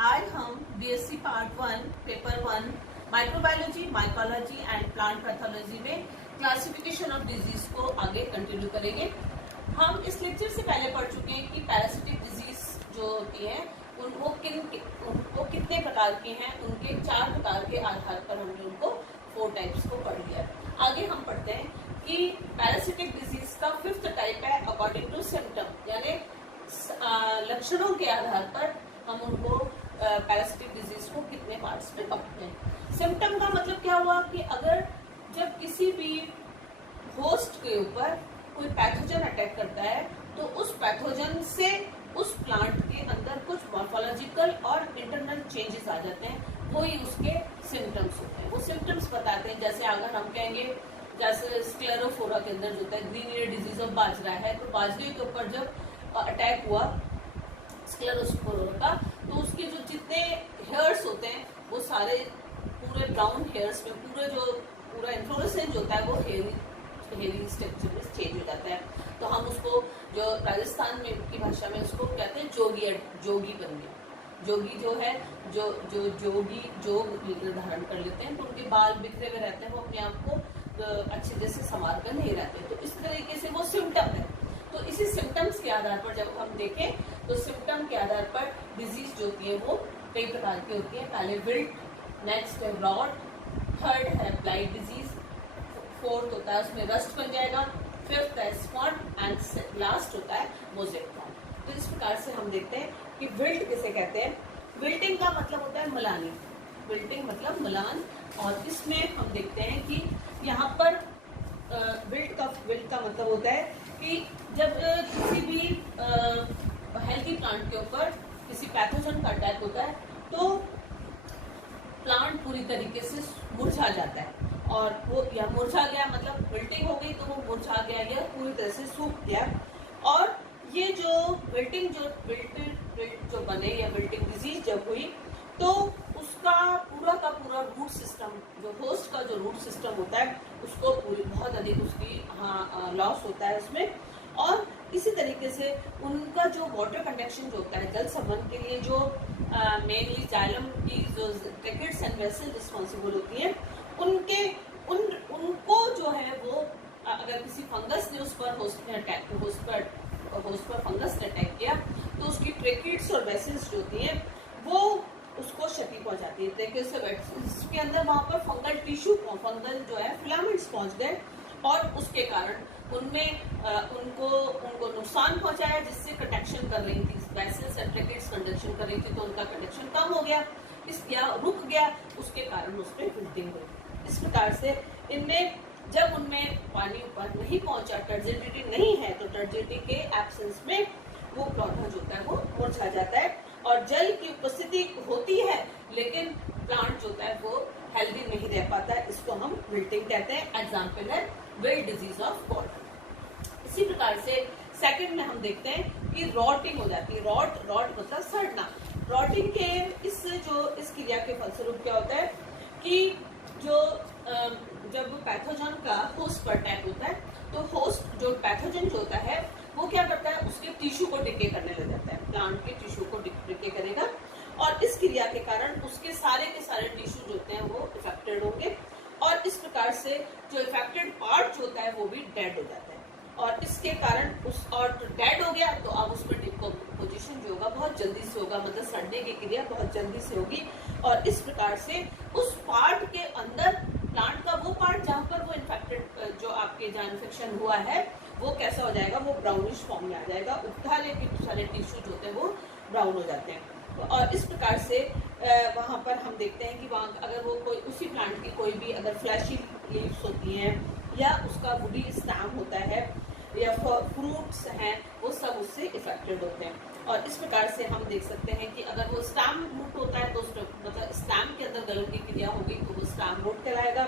आज हम BSc part 1 paper 1 microbiology, mycology and plant pathology में क्लासिफिकेशन ऑफ डिजीज को आगे कंटिन्यू करेंगे। हम इस लेक्चर से पहले पढ़ चुके हैं कि पैरासिटिक डिजीज जो होती है वो कितने प्रकार की हैं, उनके 4 प्रकार के आधार पर हमने उनको 4 टाइप्स को पढ़ लिया। आगे हम पढ़ते हैं कि पैरासिटिक डिजीज का 5th टाइप है अकॉर्डिंग टू सिम्टम, यानी लक्षणों के आधार पर हम उनको पैरासिटिक डिजीज को कितने पार्ट्स में बांटते हैं। सिम्टम का मतलब क्या हुआ कि अगर जब किसी भी होस्ट के ऊपर कोई पैथोजन अटैक करता है तो उस पैथोजन से उस प्लांट के अंदर कुछ मॉर्फोलॉजिकल और इंटरनल चेंजेस आ जाते हैं, वही उसके सिम्टम्स होते हैं। वो सिम्टम्स बताते हैं, जैसे अगर हम कहेंगे जैसे स्क्लेरोफोरा के अंदर जो होता है ग्रीन ईयर डिजीज ऑफ बाजरा है, तो बाजरे के ऊपर जब अटैक हुआ स्क्लेरोफोरा का तो उसके जो जितने हेयर्स होते हैं वो सारे पूरे ब्राउन हेयर्स में पूरा इन्फ्लोरेसेंस होता है वो हेयरी स्ट्रक्चर में चेंज हो जाता है। तो हम उसको जो राजस्थान में की भाषा में उसको कहते हैं जोगी बन गया। जोगी जो है जोगी धारण कर लेते हैं तो उनके बाल बिखरे हुए रहते हैं, वो अपने आप को अच्छे जैसे संवार कर नहीं रहते। तो इस तरीके से वो सिम्टम है। तो इसी सिम्टम्स के आधार पर जब हम देखें तो सिम्टम के आधार पर डिजीज जो होती है वो कई प्रकार की होती है। पहले विल्ट, नेक्स्ट है रॉट, थर्ड है ब्लाइट डिजीज, फोर्थ होता है उसमें रस्ट बन जाएगा, फिफ्थ है स्पॉट एंड लास्ट होता है मोज़ेक फॉर्म। तो इस प्रकार से हम देखते हैं कि विल्ट किसे कहते हैं। विल्टिंग का मतलब होता है मलानी, विल्टिंग मतलब मलान। और इसमें हम देखते हैं कि यहाँ पर विल्ट का मतलब होता है कि जब किसी भी हेल्थी प्लांट के ऊपर किसी पैथोजन का अटैक होता है तो प्लांट पूरी तरीके से मुरझा जाता है, और वो या मुरझा गया मतलब विल्टिंग हो गई तो वो मुरझा गया या पूरी तरह से सूख गया। और ये जो विल्ट जो बने या विल्टिंग डिजीज जब हुई तो उसका पूरा का पूरा रूट सिस्टम, जो होस्ट का जो रूट सिस्टम होता है उसको बहुत अधिक उसकी लॉस होता है उसमें। और इसी तरीके से उनका जो वाटर कंडक्शन जो होता है, जल संबंध के लिए जो मेनली जाइलम की जो ट्रैकेट्स एंड वेसल रिस्पॉन्सिबल होती है उनको जो है वो अगर किसी फंगस ने उस पर होस्ट पर फंगस ने अटैक किया तो उसकी ट्रैकेट्स और वेसल्स जो होती हैं वो उसको क्षति पहुंचाती है। ट्रैकेट्स और वेसल्स के अंदर वहां पर फंगल टिश्यू, फंगल जो है फिलामेंट्स पहुंच गए और उसके कारण उनमें उनको नुकसान पहुंचाया, जिससे कंडक्शन कर रही थी वेसल्स एंड ट्रैकेट्स कंडक्शन कर रही थी तो उनका कंडक्शन कम हो गया रुक गया, उसके कारण उसमें विल्टिंग हुई। इस प्रकार से इनमें जब उनमें पानी ऊपर नहीं पहुंचा, टर्जिडिटी नहीं है, तो टर्जिडिटी के एब्सेंस में वो पौधा जो होता है वो मुरझा जाता है और जल की उपस्थिति होती है लेकिन प्लांट जो होता है वो हेल्दी नहीं रह पाता है। इसको हम विल्टिंग कहते हैं। एग्जाम्पल है विल्ट डिजीज ऑफ कॉटन। इसी प्रकार से सेकंड में हम देखते हैं कि रॉटिंग हो जाती है। रॉट मतलब सड़ना। रॉटिंग के इस क्रिया के फलस्वरूप क्या होता है कि जब पैथोजन का होस्ट पर अटैक होता है तो होस्ट जो पैथोजन जो होता है वो क्या करता है, उसके टिश्यू को डिके करने लग जाता है, प्लांट के टिश्यू को डिके करेगा और इस क्रिया के कारण उसके सारे के सारे टिश्यू जो होते हैं वो इफेक्टेड होंगे और इस प्रकार से जो इफेक्टेड पार्ट जो होता है वो भी डेड हो जाता है। और इसके कारण डेड हो गया तो अब उसमें डिकम्पोजिशन जो होगा बहुत जल्दी से होगा, मतलब सड़ने की क्रिया बहुत जल्दी से होगी और इस प्रकार से उस पार्ट के अंदर प्लांट का वो पार्ट जहाँ पर वो इन्फेक्टेड जो आपके जहाँ इन्फेक्शन हुआ है वो कैसा हो जाएगा, वो ब्राउनिश फॉर्म में आ जाएगा। उठाले के सारे टिश्यू जो होते हैं वो ब्राउन हो जाते हैं। और इस प्रकार से वहाँ पर हम देखते हैं कि वहाँ अगर वो कोई उसी प्लांट की कोई भी अगर फ्लैशी लीव्स होती हैं या उसका वुडी स्टैम होता है या फ्रूट्स हैं, वो सब उससे इफेक्टेड होते हैं। और इस प्रकार से हम देख सकते हैं कि अगर वो स्टैम रूट होता है तो मतलब स्टैम के अंदर गलन की क्रिया होगी तो वो स्टैम रूट कहलाएगा।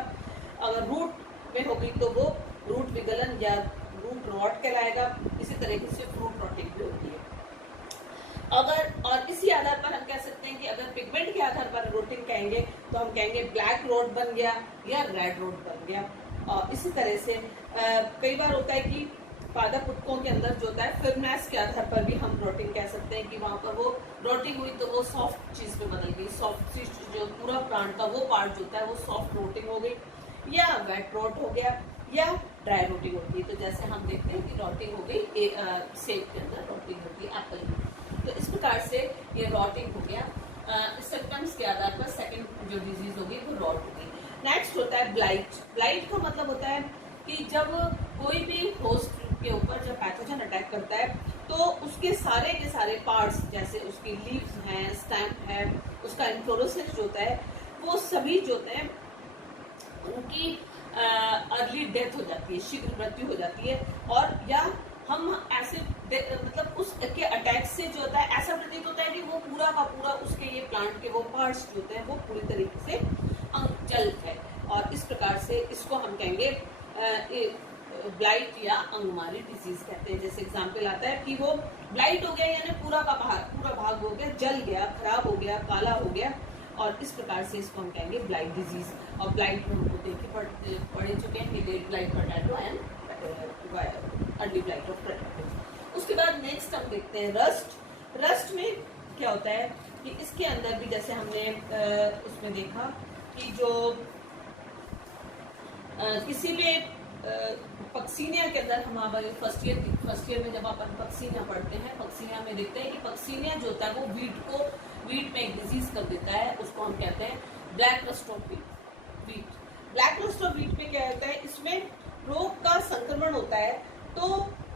अगर रूट में होगी तो वो रूट विगलन या रूट रॉट कहलाएगा। इसी तरीके से फ्रूट रॉटिंग भी होती है। और इसी आधार पर हम कह सकते हैं कि अगर पिगमेंट के आधार पर रोटिंग कहेंगे तो हम कहेंगे ब्लैक रोड बन गया या रेड रोड बन गया। और इसी तरह से कई बार होता है कि पादप ऊतकों के अंदर जो होता है फिरमैस के आधार पर भी हम रोटिंग कह सकते हैं कि वहां पर वो रोटिंग हुई तो वो सॉफ्ट चीज में बदल गई, सॉफ्ट चीज जो पूरा प्लांट का वो पार्ट जो होता है वो सॉफ्ट रोटिंग हो गई, या वेट रोट हो गया, या ड्राई रोटिंग होती है। तो जैसे हम देखते हैं कि रोटिंग हो गई सेब के अंदर रोटिंग होती है एप्पल में, तो इस प्रकार से ये रोटिंग हो गया। सिम्टम्स के आधार पर सेकंड जो डिजीज होगी वो रॉट होगी। नेक्स्ट होता है ब्लाइट। ब्लाइट का मतलब होता है कि जब कोई भी होस्ट के ऊपर जब पैथोजन अटैक करता है तो उसके सारे के सारे पार्ट्स, जैसे उसकी लीव्स हैं, स्टेम है, उसका इन्फ्लोरेसेंस जो होता है वो सभी जो होते हैं उनकी अर्ली डेथ हो जाती है, शीघ्र मृत्यु हो जाती है। और या हम ऐसे मतलब उसके अटैक से जो होता है ऐसा प्रतीत होता है कि वो पूरा का पूरा उसके ये प्लांट के वो पार्ट्स जो होते हैं वो पूरी तरीके से जल है, और इस प्रकार से इसको हम कहेंगे ब्लाइट या अंगमारी डिजीज कहते हैं। जैसे एग्जांपल आता है कि वो ब्लाइट हो गया यानी पूरा भाग हो गया, जल गया, खराब हो गया, काला हो गया, और इस प्रकार से इसको हम कहेंगे ब्लाइट डिजीज। और ब्लाइट में हमको देखे पढ़ चुके हैं late blight potato and early blight of potato. उसके बाद नेक्स्ट हम देखते हैं रस्ट। रस्ट में क्या होता है कि इसके अंदर भी जैसे हमने उसमें देखा कि जो किसी भी पक्सीनिया के अंदर हमारे फर्स्ट ईयर में जब अपन पक्सीनिया पढ़ते हैं, पक्सीनिया में देखते हैं कि पक्सीनिया जो होता है वो वीट में एक डिजीज कर देता है, उसको हम कहते हैं black rust of wheat. Black rust of wheat में क्या होता है, इसमें रोग का संक्रमण होता है, तो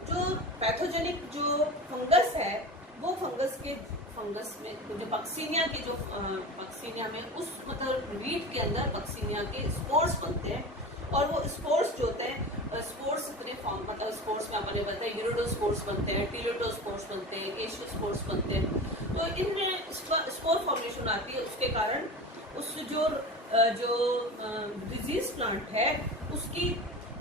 जो पैथोजेनिक जो फंगस है वो फंगस में जो पक्सीनिया के जो पक्सीनिया में उस मतलब वीट के अंदर पक्सीनिया के स्पोर्स बनते हैं, और वो स्पोर्स जो होते हैं स्पोर्स इतने फॉर्म मतलब स्पोर्स में अपने बनते हैं, यूरिडोस्पोर्स बनते हैं, टीलियोडोस्पोर्स बनते हैं, एशियोस्पोर्स बनते हैं। तो इनमें स्पोर फॉर्मेशन आती है, उसके कारण उस जो डिजीज प्लांट है उसकी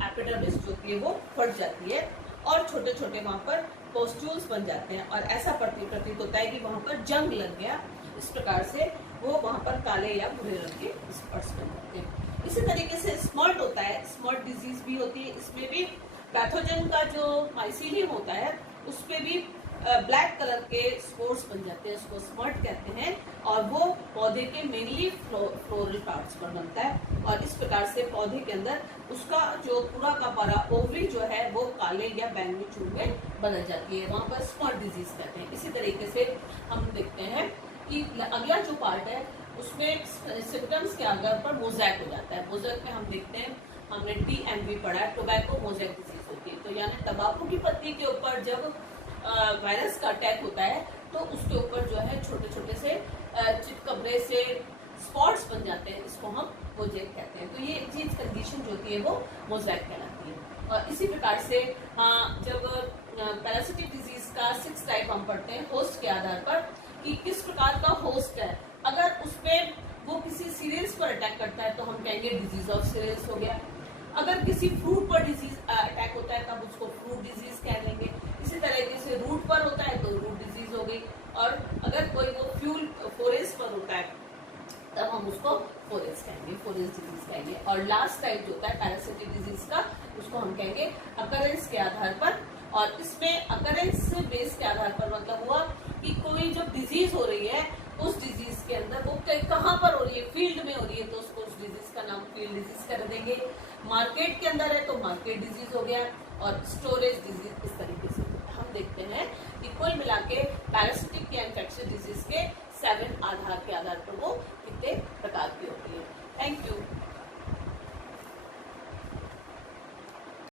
एपिडर्मिस जो होती है वो फट जाती है, और छोटे छोटे वहां पर पोस्ट्यूल्स बन जाते हैं, और ऐसा प्रतीत होता है कि वहां पर जंग लग गया। इस प्रकार से वो वहां पर काले या भूरे रंग के स्पॉट्स बन जाते हैं। इसी तरीके से स्मर्ट होता है, स्मर्ट डिजीज भी होती है, इसमें भी पैथोजन का जो माइसीलियम होता है उस पे भी ब्लैक कलर के स्पोर्स बन जाते हैं, उसको स्मर्ट कहते हैं, और वो पौधे के मेनली फ्लोरल पार्ट्स पर बनता है, और इस प्रकार से पौधे के अंदर उसका जो पूरा का पूरा ओवरी जो है वो काले या बैंगनी चूर में बदल जाती है, वहां पर स्मर्ट डिजीज कहते हैं। इसी तरीके से हम देखते हैं कि अगला जो पार्ट है उसमें सिम्टम्स के आधार पर मोज़ेक हो जाता है। मोज़ेक में हम देखते हैं, हमने TMV पढ़ा है, टोबैको मोज़ेक डिजीज होती है। तो यानी तंबाकू की पत्ती के ऊपर जब वायरस का अटैक होता है तो उसके ऊपर जो है छोटे छोटे से चिपकबरे से स्पॉट्स बन जाते हैं, इसको हम मोज़ेक कहते हैं। तो ये चीज कंडीशन जो होती है वो मोज़ेक कहलाती है। और इसी प्रकार से जब पैरासिटिक डिजीज का 6 टाइप हम पढ़ते हैं होस्ट के आधार पर कि किस प्रकार का होस्ट है, अगर उसमें वो किसी सीरियल्स पर अटैक करता है तो हम कहेंगे डिजीज ऑफ सीरियल्स हो गया। अगर किसी फ्रूट पर डिजीज अटैक होता है तब उसको फ्रूट डिजीज कह देंगे। इसी तरीके से रूट पर होता है तो रूट डिजीज हो गई, और अगर कोई वो फ्यूल फोरेज पर होता है तब हम उसको फोरेज कहेंगे, फोरेज डिजीज कहेंगे। और लास्ट टाइप जो होता है पैरासिटिक डिजीज का, उसको हम कहेंगे अकरेंस के आधार पर। और इसमें अकरेंस बेस के आधार पर मतलब हुआ कि कोई जो डिजीज हो रही है उस डिजीज के अंदर वो कहाँ पर हो रही है, फील्ड में हो रही है तो उसको उस डिजीज का नाम फील्ड डिजीज कर देंगे। मार्केट के अंदर है तो मार्केट डिजीज हो गया, और स्टोरेज डिजीज इस तरीके से हम देखते हैं कि कुल मिला के पैरासिटिक या इन्फेक्शियस डिजीज के 7 आधार के आधार पर वो